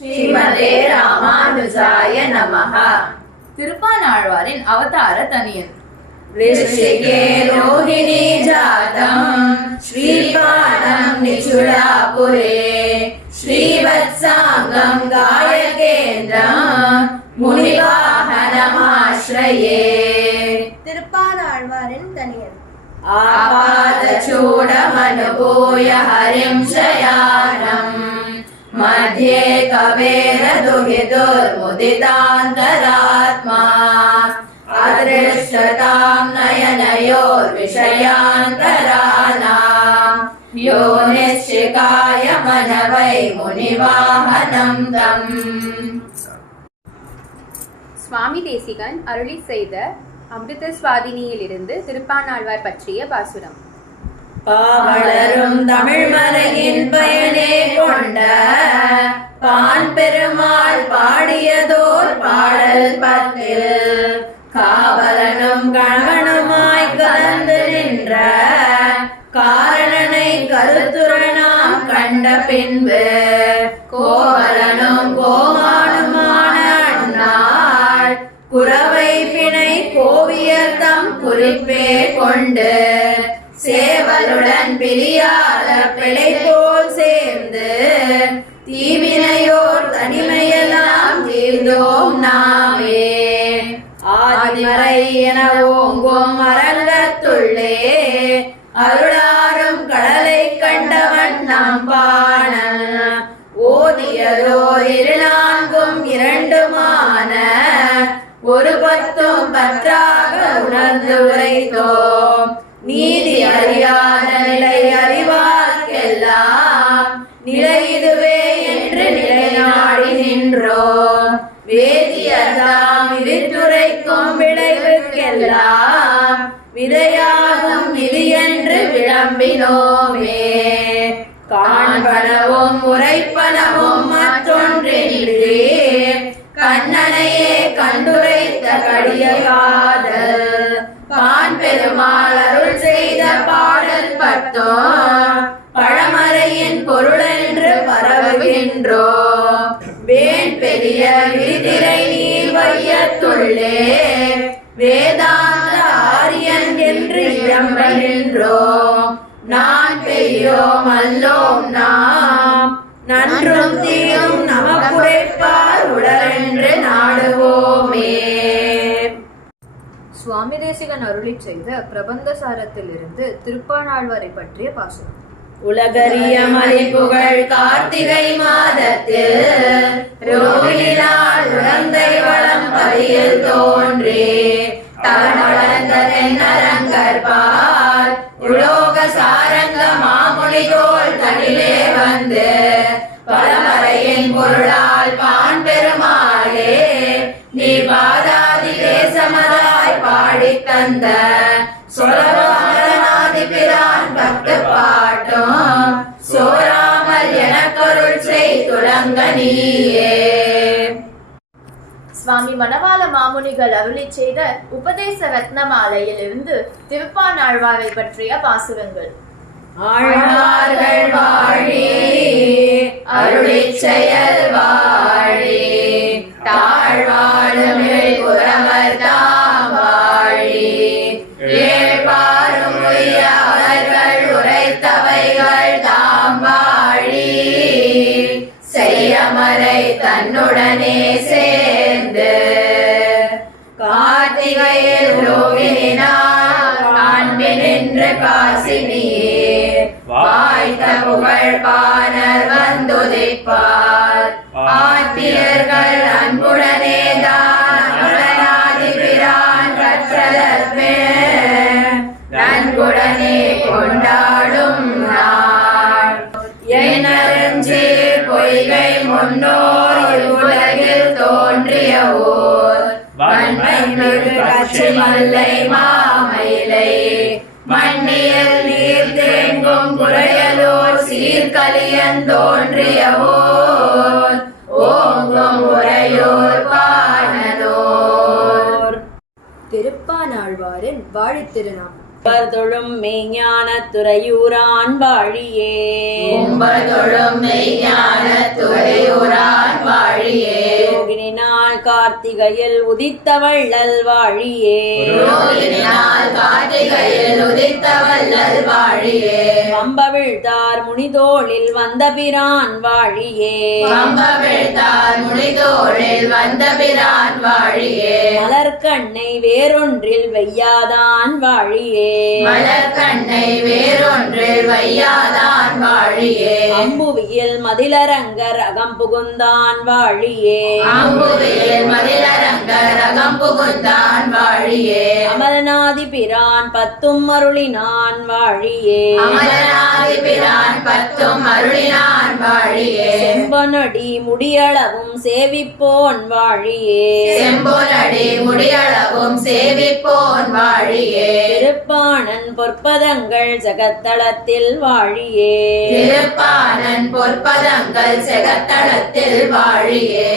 ஸ்ரீமதே ராமானுஜாய நமஹ திருப்பானாழ்வாரின் அவதார தனியன் ऋषिके रोहिणी जातम् श्रीपाणम् निचुडापुरे श्रीवत्साङ्गम् गायकेन्द्रम् मुनिवाहनमाश्रये திருப்பானாழ்வாரின் தனியன் आपादचूडमनुभूय हरिं शयानम् मध्ये कवेरदुहितुर्मुदितान्तरात्मा अदृष्टतां नयनयोर्विषयान्तराणाम् यो निश्चिकाय मनवै मुनिवाहनं तम् சுவாமி தேசிகன் அருளி செய்த அமிர்த சுவாதினியிலிருந்து திருப்பானாழ்வார் பற்றிய பாசுரம் பாவளரும் தமிழ் மலையின் பயனே கொண்ட பான் பெருமாள் பாடியதோர் பாடல் பத்தில் காவலனும் கணவனுமாய் கலந்து நின்ற காரணனை கருத்துரணாம் கண்ட பின்பு கோவலனும் கோமானுமான நாள் குறவை பிணை கோவியர் தம் குறிப்பே கொண்டு சேவலுடன் பிரியாத பிழை போல் சேர்ந்து தீவினையோர் தனிமையெல்லாம் தீர்ந்தோம் நாமே. ஆதிமறை என ஓங்கும் அரங்கத்துள்ளே அருளாரும் கடலை கண்டவன் நாம் பாணன். ஓதியதோ இருநான்கும் இரண்டுமான. ஒரு பத்தும் பற்றாக உணர்ந்து உரைத்தோம். நீதி அறியாத நிலை அறிவார்க்கெல்லாம் நிலை இதுவே என்று நிலைநாடி நின்றோம். வேதியதாம் விரித்துரைக்கும் விளைவுக்கெல்லாம் விதையாகும் விதி என்று விளம்பினோமே. காண்பனவும் உரைப்பனவும் மற்றொன்றின்றி கண்ணனையே கண்டுரைத்த கடியகாதல் காண்பெருமாளரும் பாடல் பழமறையின் பொருளென்று பரவுகின்றோ வேன் பெரிய விதிரை நீ வையத்துள்ளே. வேதாந்த ஆரியன் என்று இழம்பகின்றோம் நான் பெரியோம் அல்லோம் நாம். நன்றும் தீ சுவாமி தேசிகன் அருளி செய்த பிரபந்த சாரத்திலிருந்து திருப்பாணாழ்வாரை பற்றிய பாசுரம். மலை புகழ் கார்த்திகை மாதத்தில் ரோகிலால் நாள் உழந்தை வளம் பதியில் தோன்றி தவளந்த தென்னரங்கர் பால் உலோக சாரங்க மாமுனி தோல் தனிலே வந்து பலமறையின் பொருளால் பான் பெருமாளே நீ பாத பாடித் தந்த சொலவாமரநாதி பிரான் பக்த பாட்டும் சோராமல் எனக்கருள் செய் துலங்க நீயே. சுவாமி மணவாள மாமுனிகள் அருளி செய்த உபதேச ரத்னமாலையிலிருந்து திருப்பானாழ்வாரை பற்றிய பாசுரங்கள். ஆழ்வார்கள் வாழி அருளிச் செயல் வாழி தாழ்வாழும் புறவர் பாணர் வந்துதிப்பார் ஆத்தியர்கள் அன்புடனே தானி கற்றதற்கு. நன்குடனே கொண்டாடும் நாள். எனரஞ்சே பொய்கை முன்னோர் உலகில் தோன்றிய ஓர். வன்மைமிகு கட்சி மல்லை மாமயிலை மண்ணியல் நீர் தேங்கும் குறையலோர் சீர்கலியன் தோன்றியவோர் ஓங்கும் உரையோர் பாடலோர் திருப்பானாழ்வாரின் வாழித்திருநாமம். தொழும் மெய்ஞான துறையூரான் வாழியே. உம்பதொழும் மெய்ஞான துறையுறான் கார்த்திகையில் உதித்த வள்ளல் வாழியே கார்த்திகையில் உதித்த வள்ளல் வாழியே வம்பவிழ்த்தார் முனிதோளில் வந்த பிரான் வாழியே. பம்ப விழ்த்தார் முடிதோழில் வந்த பிரான் வாழியே. மலர்கண்ணை வேறொன்றில் வெய்யாதான் வாழியே. மலர்கண்ணை வேறொன்றில் வையாதான் வாழியே. அம்புவியில் மதிலரங்கர் அகம் புகுந்தான் வாழியே. அம்புவியில் மதிலரங்க ரகம் புகுந்தான் வாழியே. அமலநாதி பிரான் பத்தும் அருளினான் வாழியே. அமலனாதி பிரான் பத்தும் அருளினான் வாழியே. செம்பனடி முடியளவும் சேவிப்போன் வாழியே. செம்பொலடி முடியளவும் சேவிப்போன் வாழியே. திருப்பாணன் பொற்பதங்கள் ஜகத்தளத்தில் வாழியே. திருப்பானன் பொற்பதங்கள் செகத்தளத்தில் வாழியே.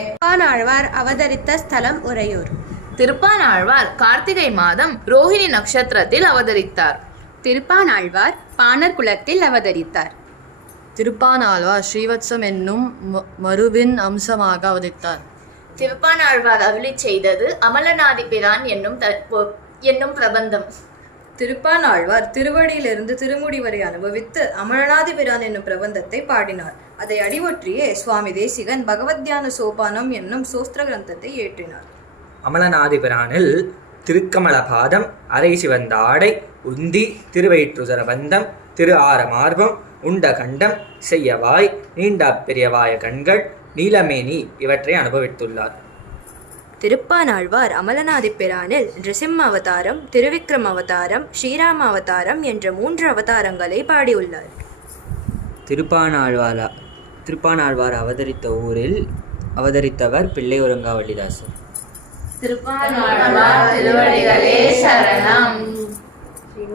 திருப்பானாழ்வார் அவதரித்த ஸ்தலம் உறையூர். திருப்பானாழ்வார் கார்த்திகை மாதம் ரோஹிணி நட்சத்திரத்தில் அவதரித்தார். திருப்பானாழ்வார் பாணர் குலத்தில் அவதரித்தார். திருப்பானாழ்வார் ஸ்ரீவத்சம் என்னும் ம- மருவின் அம்சமாக அவதரித்தார். திருப்பானாழ்வார் அருளிச் செய்தது அமலநாதி பிரான் என்னும் என்னும் பிரபந்தம். திருப்பானாழ்வார் திருவடியிலிருந்து திருமுடி வரை அனுபவித்து அமரநாதி பிரான் என்னும் பிரபந்தத்தை பாடினார். அதை அடிவொற்றியே சுவாமி தேசிகன் பகவத்யான சோபானம் என்னும் சோஸ்திர கிரந்தத்தை ஏற்றினார் அமலநாதிபிரானில் திருக்கமலபாதம் அரை சிவந்த ஆடை உந்தி திருவயிற்றுசர பந்தம் திரு ஆர மார்பம் உண்ட கண்டம் செய்யவாய் நீண்ட பெரியவாய கண்கள் நீலமேனி இவற்றை அனுபவித்துள்ளார். திருப்பானாழ்வார் அமலநாதி பிரானில் நிருசிம்ம அவதாரம் திருவிக்ரம் அவதாரம் ஸ்ரீராம அவதாரம் என்ற மூன்று அவதாரங்களை பாடியுள்ளார். திருப்பானாழ்வார் திருப்பானாழ்வார் அவதரித்த ஊரில் அவதரித்தவர் பிள்ளை ஒருங்காவள்ளிதாசர் திருப்பானாழ்வார் திருவடிகளே சரணம்.